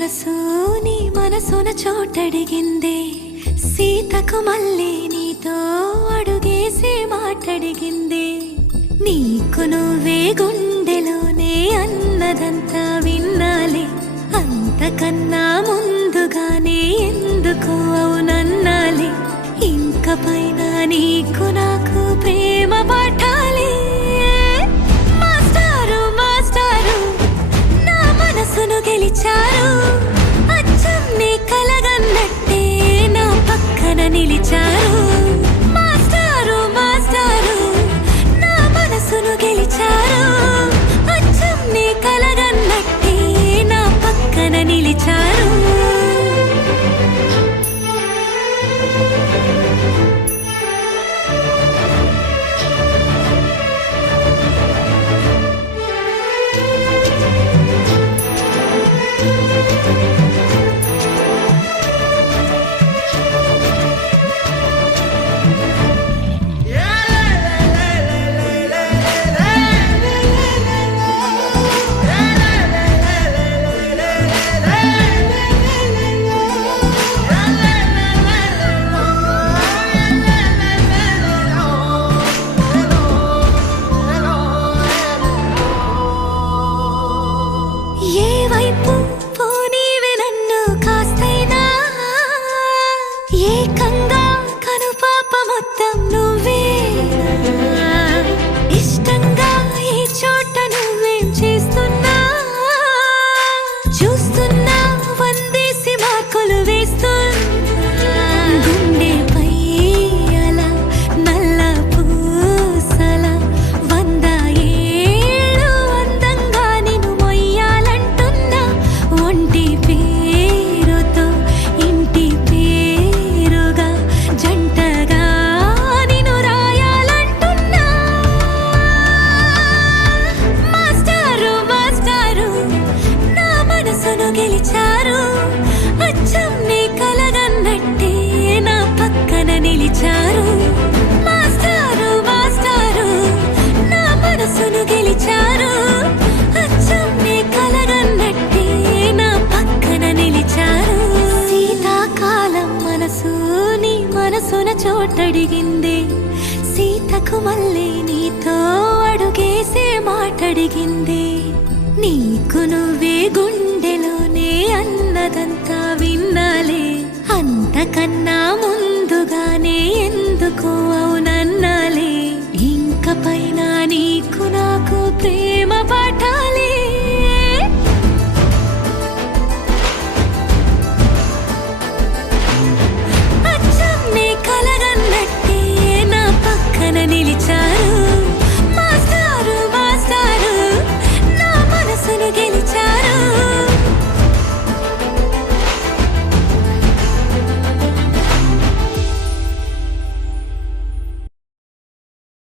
మనసు నీ మనసున చోటడిగిందే సీతకు మళ్ళీ నీతో అడుగేసి మాటడిగిందే నీకు నువ్వే గుండెలోనే అన్నదంతా విన్నాలే అంతకన్నా ముందుగానే ఎందుకు అవునన్నాలే ఇంక పైన నీకు నాకు ప్రేమ పాఠాలే మాస్టారు మాస్టారు నా మనసును గెలిచారు అచ్చం నీ కలగన్నట్టే నా పక్కన నిలిచారు మాస్టారు మాస్టారు నా మనసును గెలిచారు అచ్చం నీ కలగన్నట్టే నా పక్కన నిలిచారు ఏకంగా కనుపాప మొత్తం నువ్వే ఇష్టంగా ఈ చోట నువ్వేం చేస్తున్నా చూస్తున్నా వందేసి మార్కులు వేస్తున్నా గుండెపై అలా నల్ల పూసల 100 ఏళ్ళు అందంగా నిన్ను మొయ్యాలంటున్నా ఒంటి పేరుతో ఇంటి జంటగా నిన్ను రాయాలంటున్నా మాస్టారు మాస్టారు నా మనసును గెలిచారు అచ్చం నీ కలగన్నట్టే నా పక్కన నిలిచారు మాస్టారు మాస్టారు నా మనసును గెలిచారు అచ్చం నీ కలగన్నట్టే నా పక్కన నిలిచారు శీతాకాలం మనసు మనసున చోటడిగిందే సీతకు మళ్ళీ నీతో అడుగేసే మాటడిగిందే నీకు నువ్వే గుండెలోనే అన్నదంతా విన్నాలే అంతకన్నా ముందుగానే ఎందుకు